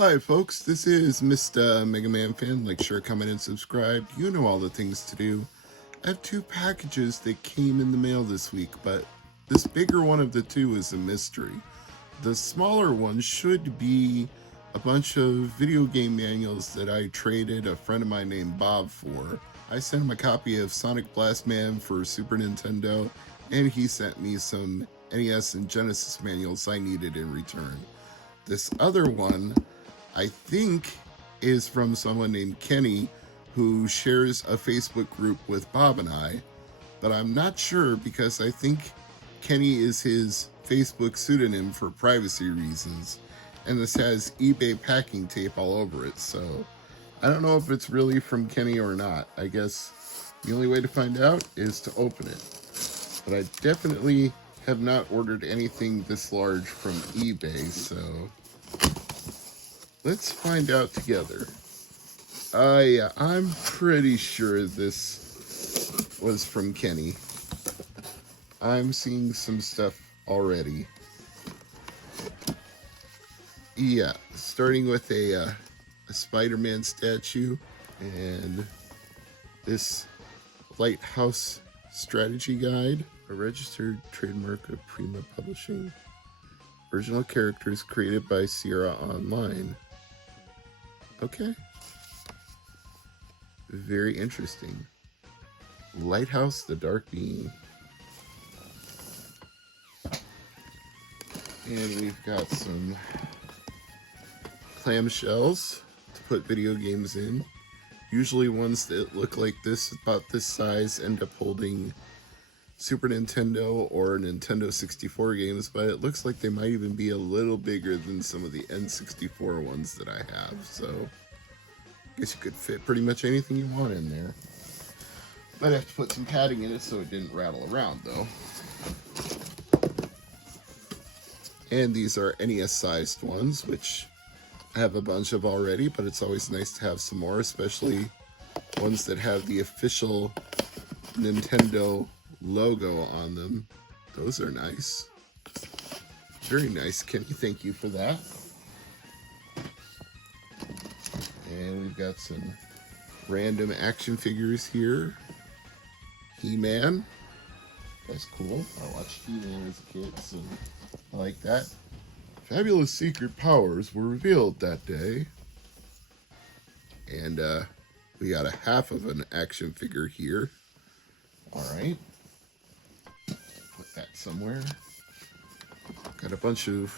Hi folks, this is Mr. MegaManFan. Like, sure, comment, and subscribe. You know all the things to do. I have two packages that came in the mail this week, but this bigger one of the two is a mystery. The smaller one should be a bunch of video game manuals that I traded a friend of mine named Bob for. I sent him a copy of Sonic Blast Man for Super Nintendo, and he sent me some NES and Genesis manuals I needed in return. This other one, I think, is from someone named Kenny, who shares a Facebook group with Bob and I, but I'm not sure because I think Kenny is his Facebook pseudonym for privacy reasons, and this has eBay packing tape all over it, so I don't know if it's really from Kenny or not. I guess the only way to find out is to open it, but I definitely have not ordered anything this large from eBay, so let's find out together. Yeah, I'm pretty sure this was from Kenny. I'm seeing some stuff already. Yeah, starting with a Spider-Man statue and this Lighthouse strategy guide, a registered trademark of Prima Publishing. Original characters created by Sierra Online. Okay. Very interesting. Lighthouse, the Dark Being. And we've got some clamshells to put video games in. Usually ones that look like this, about this size, end up holding Super Nintendo or Nintendo 64 games, but it looks like they might even be a little bigger than some of the N64 ones that I have, so I guess you could fit pretty much anything you want in there. Might have to put some padding in it so it didn't rattle around, though. And these are NES-sized ones, which I have a bunch of already, but it's always nice to have some more, especially ones that have the official Nintendo logo on them. Those are nice. Very nice, Kenny. Thank you for that. And we've got some random action figures here. He-Man. That's cool. I watched He-Man as a kid, so I like that. Fabulous secret powers were revealed that day. And we got a half of an action figure here. All right. Put that somewhere. Got a bunch of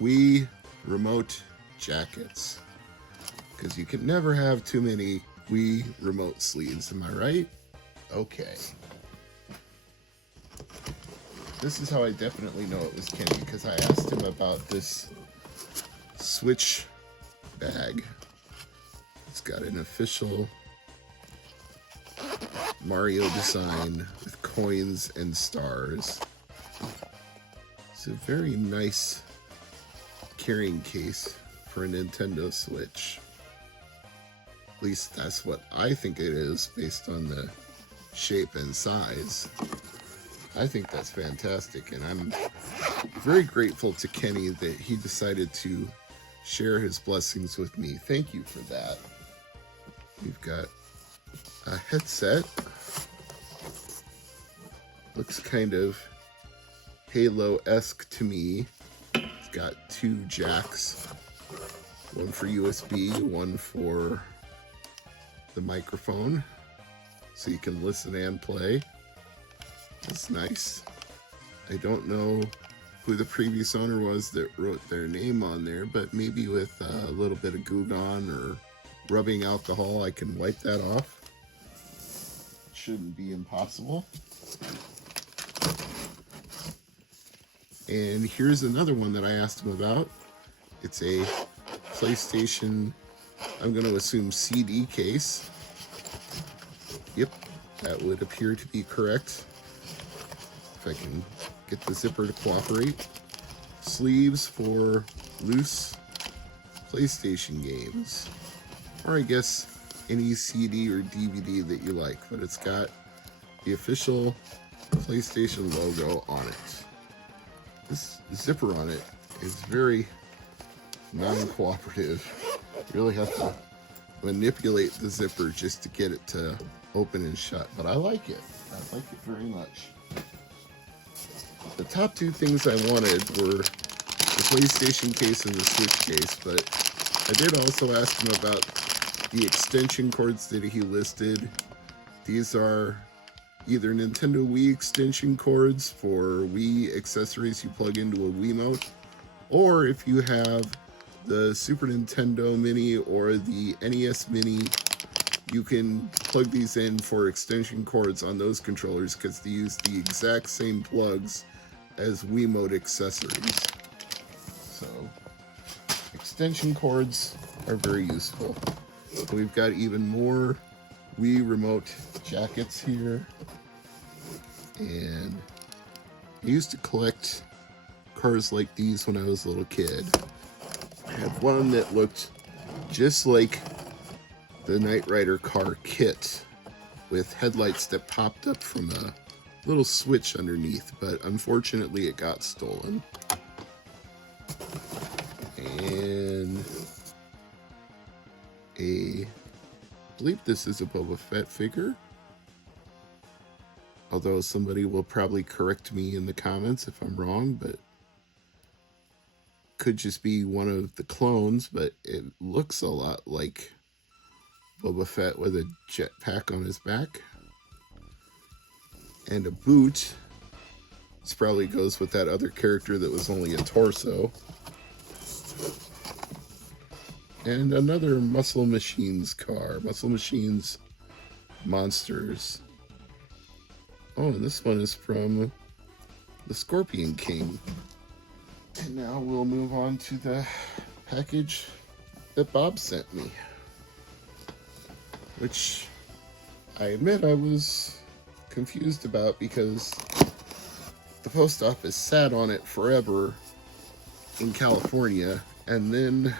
Wii remote jackets, because you can never have too many Wii remote sleeves, am I right? Okay. This is how I definitely know it was Kenny, because I asked him about this Switch bag. It's got an official Mario design with coins and stars. It's a very nice carrying case for a Nintendo Switch. At least that's what I think it is based on the shape and size. I think that's fantastic, and I'm very grateful to Kenny that he decided to share his blessings with me. Thank you for that. We've got a headset. Looks kind of Halo-esque to me. It's got two jacks. One for USB, one for the microphone, so you can listen and play. That's nice. I don't know who the previous owner was that wrote their name on there, but maybe with a little bit of Goo Gone or rubbing alcohol, I can wipe that off. Shouldn't be impossible. And here's another one that I asked him about. It's a PlayStation, I'm going to assume CD case. Yep, that would appear to be correct. If I can get the zipper to cooperate. Sleeves for loose PlayStation games. Or I guess any CD or DVD that you like, but it's got the official PlayStation logo on it. This zipper on it is very non-cooperative. You really have to manipulate the zipper just to get it to open and shut, but I like it. I like it very much. The top two things I wanted were the PlayStation case and the Switch case, but I did also ask him about the extension cords that he listed. These are either Nintendo Wii extension cords for Wii accessories you plug into a Wiimote, or if you have the Super Nintendo Mini or the NES Mini, you can plug these in for extension cords on those controllers because they use the exact same plugs as Wiimote accessories. So, extension cords are very useful. We've got even more Wii remote jackets here. And I used to collect cars like these when I was a little kid. I had one that looked just like the Knight Rider car kit with headlights that popped up from a little switch underneath, but unfortunately it got stolen. And I believe this is a Boba Fett figure. Although somebody will probably correct me in the comments if I'm wrong, but could just be one of the clones, but it looks a lot like Boba Fett with a jetpack on his back. And a boot. This probably goes with that other character that was only a torso. And another Muscle Machines car. Muscle Machines Monsters. Oh, and this one is from the Scorpion King. And now we'll move on to the package that Bob sent me. Which I admit I was confused about because the post office sat on it forever in California, and then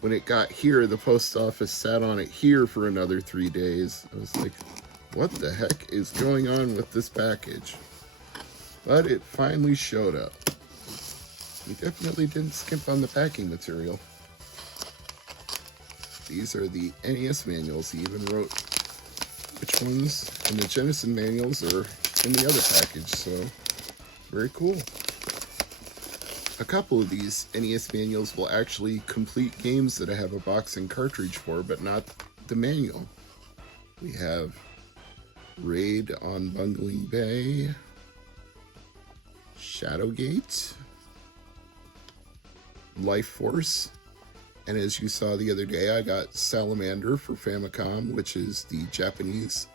when it got here, the post office sat on it here for another 3 days. I was like, what the heck is going on with this package? But it finally showed up. We definitely didn't skimp on the packing material. These are the NES manuals. He even wrote which ones in the Genesis manuals are in the other package, so very cool. A couple of these NES manuals will actually complete games that I have a box and cartridge for, but not the manual. We have Raid on Bungling Bay, Shadowgate, Life Force, and as you saw the other day, I got Salamander for Famicom, which is the Japanese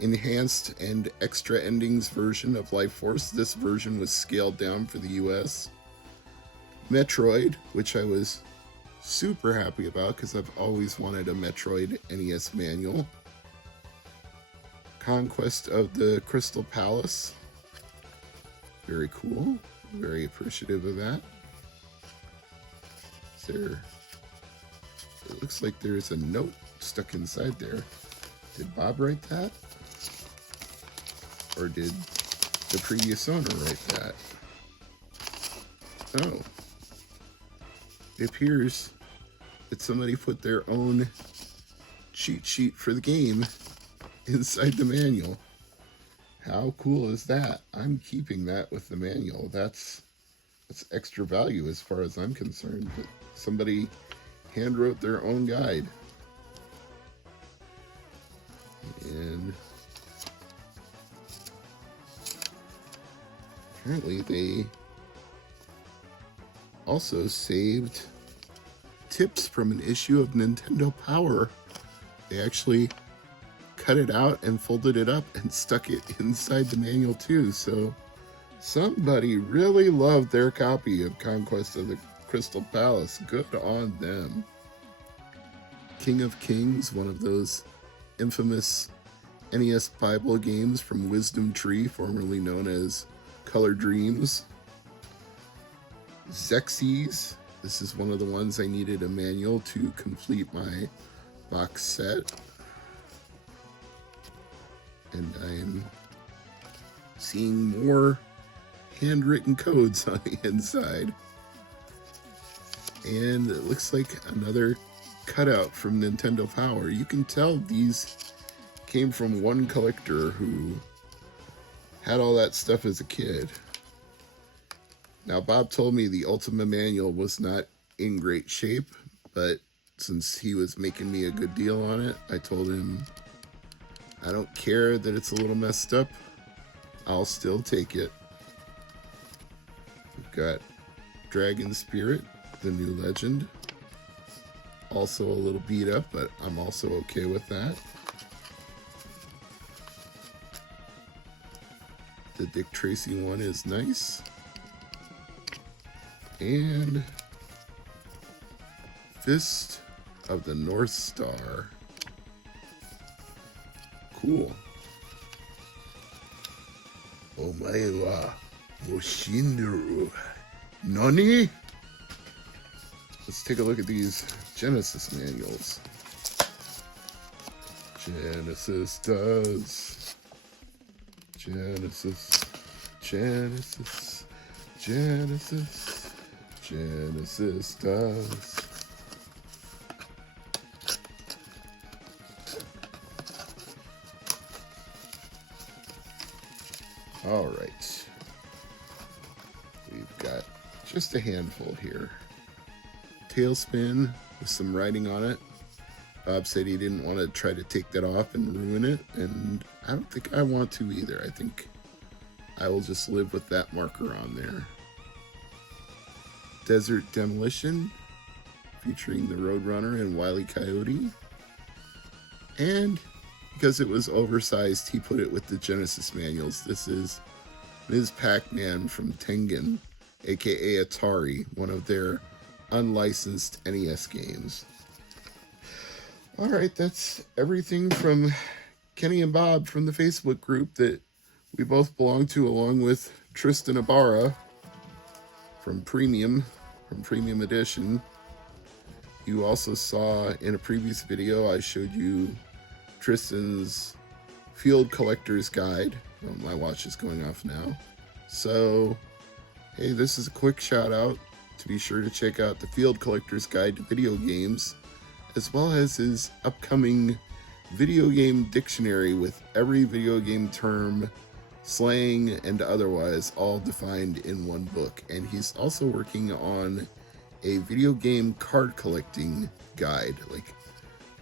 enhanced and extra endings version of Life Force. This version was scaled down for the US. Metroid, which I was super happy about because I've always wanted a Metroid NES manual. Conquest of the Crystal Palace. Very cool. Very appreciative of that. It looks like there's a note stuck inside there. Did Bob write that? Or did the previous owner write that? Oh. It appears that somebody put their own cheat sheet for the game inside the manual. How cool is that? I'm keeping that with the manual. That's extra value as far as I'm concerned. But somebody hand wrote their own guide. And apparently they also saved tips from an issue of Nintendo Power. They actually cut it out and folded it up and stuck it inside the manual too. So somebody really loved their copy of Conquest of the Crystal Palace. Good on them. King of Kings, one of those infamous NES Bible games from Wisdom Tree, formerly known as Color Dreams. Xerxes, this is one of the ones I needed a manual to complete my box set. And I'm seeing more handwritten codes on the inside. And it looks like another cutout from Nintendo Power. You can tell these came from one collector who had all that stuff as a kid. Now, Bob told me the Ultima manual was not in great shape, but since he was making me a good deal on it, I told him I don't care that it's a little messed up. I'll still take it. We've got Dragon Spirit, the new legend. Also a little beat up, but I'm also okay with that. The Dick Tracy one is nice. And Fist of the North Star. Cool. Omae wa Moshinderu. Nani? Let's take a look at these Genesis manuals. Genesis does. Genesis. Genesis. Genesis. Genesis does. All right. We've got just a handful here. Tailspin with some writing on it. Bob said he didn't want to try to take that off and ruin it, and I don't think I want to either. I think I will just live with that marker on there. Desert Demolition, featuring the Roadrunner and Wile E. Coyote. And because it was oversized, he put it with the Genesis manuals. This is Ms. Pac-Man from Tengen, aka Atari, one of their unlicensed NES games. Alright, that's everything from Kenny and Bob from the Facebook group that we both belong to, along with Tristan Ibarra from Premium Edition. You also saw in a previous video I showed you Tristan's Field Collector's Guide. Oh, my watch is going off now. So, hey, this is a quick shout out to be sure to check out the Field Collector's Guide to Video Games, as well as his upcoming video game dictionary with every video game term, slang, and otherwise all defined in one book. And he's also working on a video game card collecting guide, like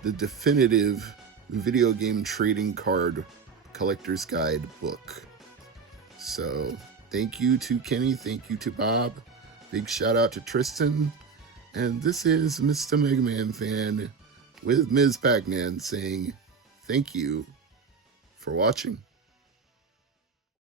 the definitive video game trading card collector's guide book. So thank you to Kenny, thank you to Bob, big shout out to Tristan, and this is Mr. MegaManFan with Ms. Pac-Man saying thank you for watching.